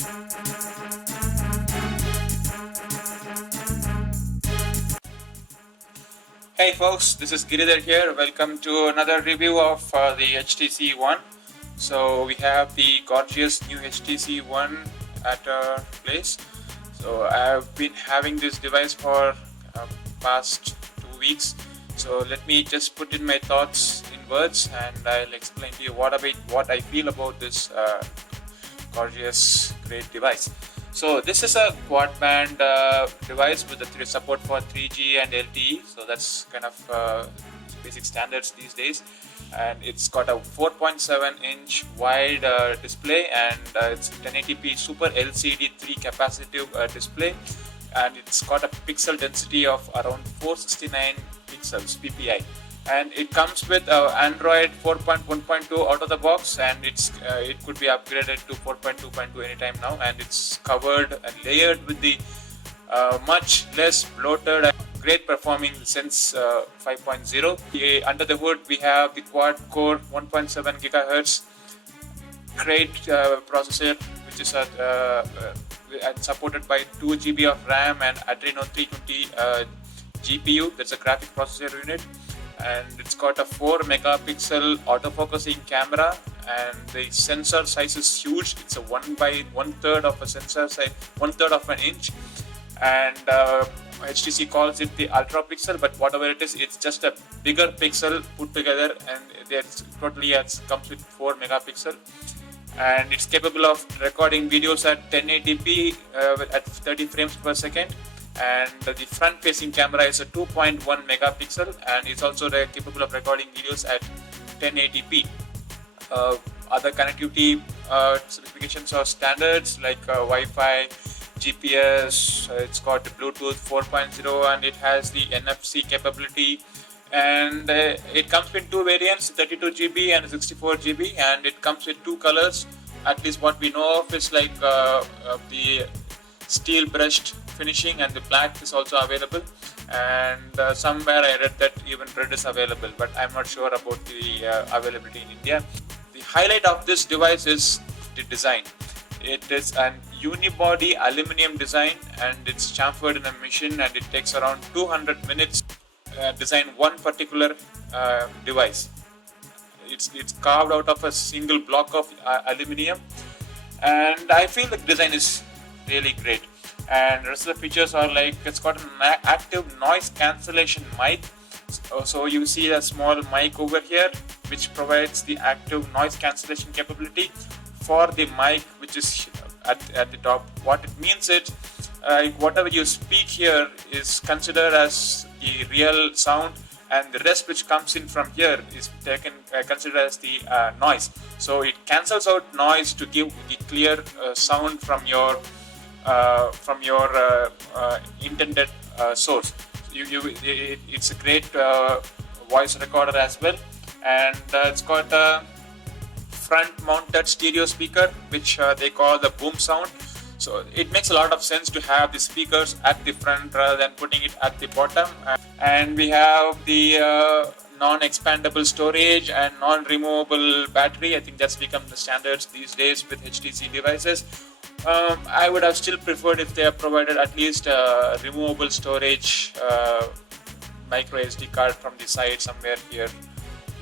Hey folks, this is Giridhar here. Welcome to another review of the HTC One. So we have the gorgeous new HTC One at our place. So I've been having this device for past 2 weeks. So let me just put in my thoughts in words, and I'll explain to you what I feel about this gorgeous, great device. So this is a quad band device with the support for 3G and LTE. So that's kind of basic standards these days. And it's got a 4.7-inch wide display, and it's 1080p Super LCD 3 capacitive display, and it's got a pixel density of around 469 pixels PPI. And it comes with Android 4.1.2 out of the box, and it could be upgraded to 4.2.2 anytime now, and it's covered and layered with the much less bloated and great performing Sense 5.0. Under the hood we have the quad core 1.7 GHz great processor, which is supported by 2 GB of RAM and Adreno 320 GPU. That's a graphic processor unit. And it's got a 4 megapixel autofocusing camera, and the sensor size is huge. It's a 1/1/3 of a sensor size, 1/3 of an inch, and HTC calls it the ultra pixel, but whatever it is, it's just a bigger pixel put together, and it's totally comes with 4 megapixel, and it's capable of recording videos at 1080p at 30 frames per second. And the front-facing camera is a 2.1 megapixel, and it's also capable of recording videos at 1080p. Other connectivity specifications or standards like Wi-Fi, GPS. It's got Bluetooth 4.0, and it has the NFC capability. And it comes with two variants, 32 GB and 64 GB, and it comes with two colors. At least what we know of is like the steel brushed finishing, and the black is also available, and somewhere I read that even red is available, but I'm not sure about the availability in India. The highlight of this device is the design. It is an unibody aluminum design, and it's chamfered in a machine, and it takes around 200 minutes to design one particular device. It's carved out of a single block of aluminum, and I feel the design is really great. And the rest of the features are like, it's got an active noise cancellation mic. So you see a small mic over here, which provides the active noise cancellation capability for the mic, which is at the top. What it means is, whatever you speak here is considered as the real sound, and the rest which comes in from here is considered as the noise. So it cancels out noise to give the clear sound from your intended source. It's a great voice recorder as well, and it's got a front-mounted stereo speaker, which they call the boom sound. So it makes a lot of sense to have the speakers at the front rather than putting it at the bottom. And we have the non-expandable storage and non-removable battery. I think that's become the standards these days with HTC devices. I would have still preferred if they have provided at least a removable storage micro SD card from the side somewhere here.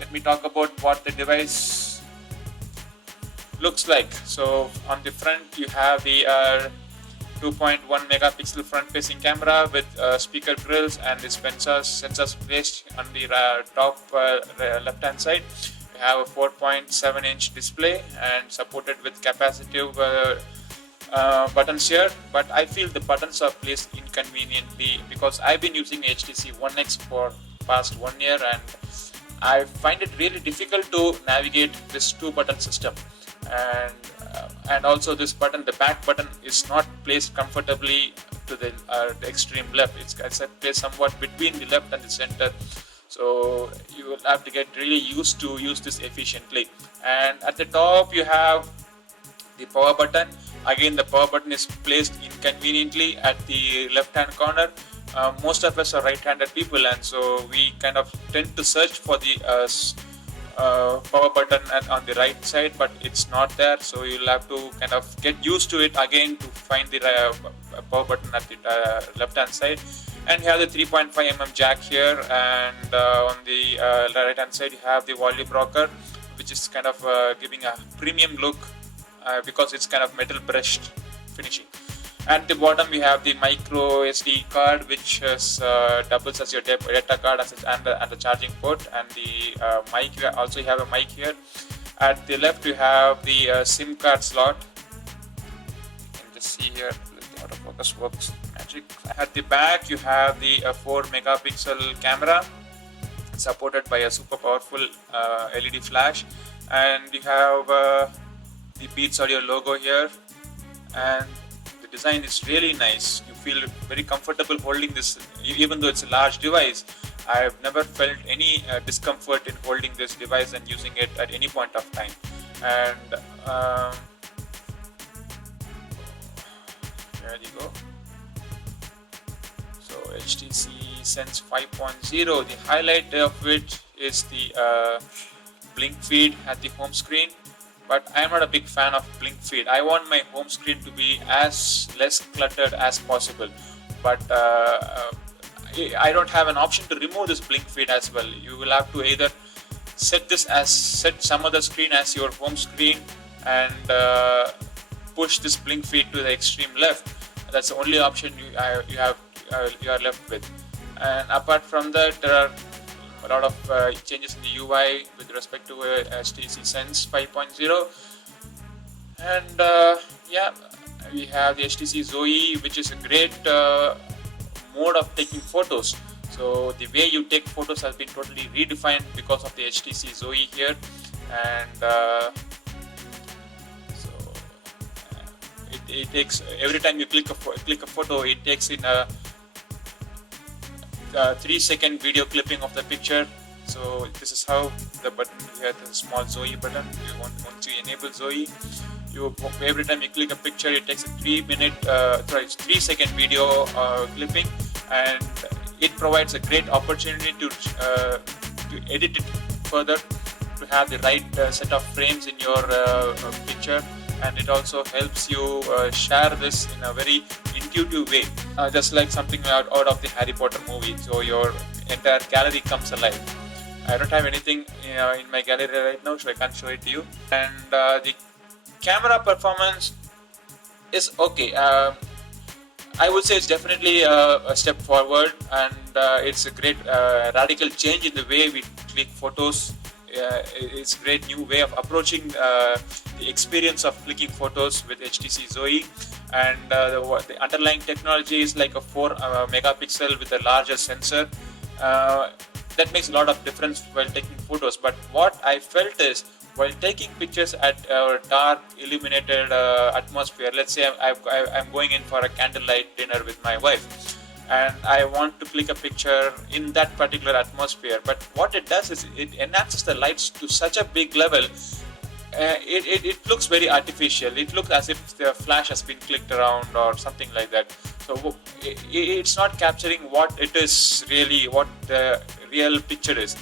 Let me talk about what the device looks like. So on the front you have the 2.1 megapixel front-facing camera with speaker grills and the sensors placed on the top left-hand side. We have a 4.7-inch display and supported with capacitive buttons here, but I feel the buttons are placed inconveniently because I've been using HTC One X for past 1 year, and I find it really difficult to navigate this two-button system. And also this button, the back button, is not placed comfortably to the extreme left. It's placed somewhat between the left and the center. So you will have to get really used to use this efficiently. And at the top you have the power button. Again, the power button is placed inconveniently at the left hand corner. Most of us are right-handed people, and so we kind of tend to search for the power button on the right side, but it's not there, so you'll have to kind of get used to it again to find the power button at the left hand side. And you have the 3.5mm jack here, and on the right hand side you have the volume rocker, which is kind of giving a premium look because it's kind of metal brushed finishing. At the bottom we have the micro SD card, which doubles as your data card and the charging port, and the mic. You also have a mic here. At the left you have the SIM card slot. You can just see here, the autofocus works magic. At the back you have the 4 megapixel camera, supported by a super powerful LED flash, and you have the Beats Audio logo here, and the design is really nice. You feel very comfortable holding this, even though it's a large device. I have never felt any discomfort in holding this device and using it at any point of time. And there you go. So HTC Sense 5.0, the highlight of which is the blink feed at the home screen. But I am not a big fan of blink feed. I want my home screen to be as less cluttered as possible. But I don't have an option to remove this blink feed as well. You will have to either set some other screen as your home screen and push this blink feed to the extreme left. That's the only option you are left with. And apart from that, there are a lot of changes in the UI with respect to HTC Sense 5.0. And yeah, we have the HTC Zoe, which is a great mode of taking photos. So the way you take photos has been totally redefined because of the HTC Zoe here. And it takes, every time you click a photo, it takes in a 3-second video clipping of the picture. So this is how the button here, the small Zoe button. Once you enable Zoe, every time you click a picture, it takes a 3-second video clipping, and it provides a great opportunity to edit it further, to have the right set of frames in your picture. And it also helps you share this in a very intuitive way, just like something out of the Harry Potter movie. So your entire gallery comes alive. I don't have anything in my gallery right now, so I can't show it to you. And the camera performance is okay. I would say it's definitely a step forward, and it's a great radical change in the way we click photos. It's a great new way of approaching the experience of clicking photos with HTC Zoe. And the underlying technology is like a 4 megapixel with a larger sensor. That makes a lot of difference while taking photos. But what I felt is, while taking pictures at a dark illuminated atmosphere, let's say I'm going in for a candlelight dinner with my wife, and I want to click a picture in that particular atmosphere, but what it does is it enhances the lights to such a big level. It looks very artificial. It looks as if the flash has been clicked around or something like that. So it's not capturing what it is really, what the real picture is.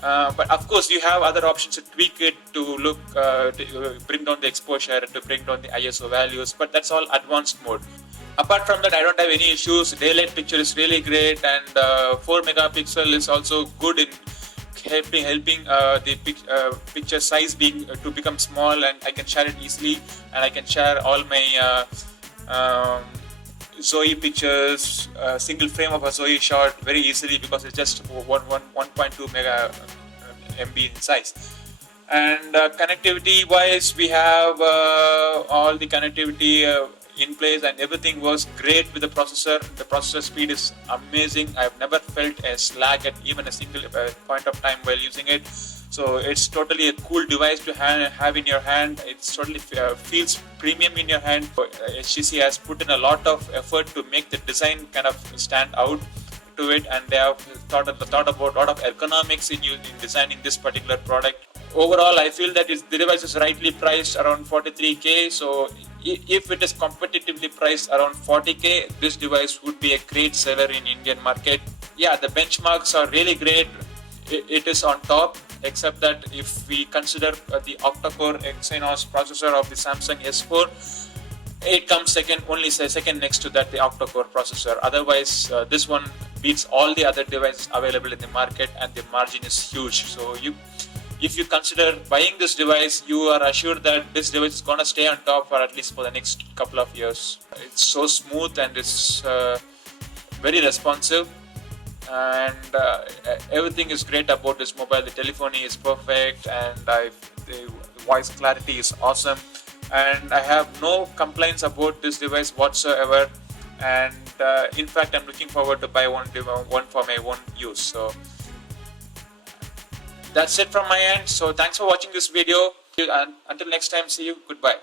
But of course, you have other options to tweak it to look, to bring down the exposure, to bring down the ISO values, but that's all advanced mode. Apart from that, I don't have any issues. Daylight picture is really great, and 4 megapixel is also good in helping the picture size to become small, and I can share it easily, and I can share all my Zoe pictures, single frame of a Zoe shot very easily because it's just 1.2 mega MB in size. And connectivity wise, we have all the connectivity in place, and everything was great with the processor. The processor speed is amazing. I've never felt a lag at even a single point of time while using it. So it's totally a cool device to have in your hand. It totally feels premium in your hand. HTC has put in a lot of effort to make the design kind of stand out to it, and they have thought about a lot of ergonomics in designing this particular product. Overall, I feel that the device is rightly priced around 43K. So if it is competitively priced around 40K, this device would be a great seller in Indian market. Yeah, the benchmarks are really great. It is on top. except that if we consider the octa-core Exynos processor of the Samsung S4, it comes second next to that, the octa-core processor. Otherwise, this one beats all the other devices available in the market, and the margin is huge. So if you consider buying this device, you are assured that this device is gonna stay on top for at least for the next couple of years. It's so smooth and it's very responsive, and everything is great about this mobile. The telephony is perfect, and the voice clarity is awesome, and I have no complaints about this device whatsoever. And in fact, I'm looking forward to buy one for my own use. So that's it from my end. So thanks for watching this video, and until next time, see you, goodbye.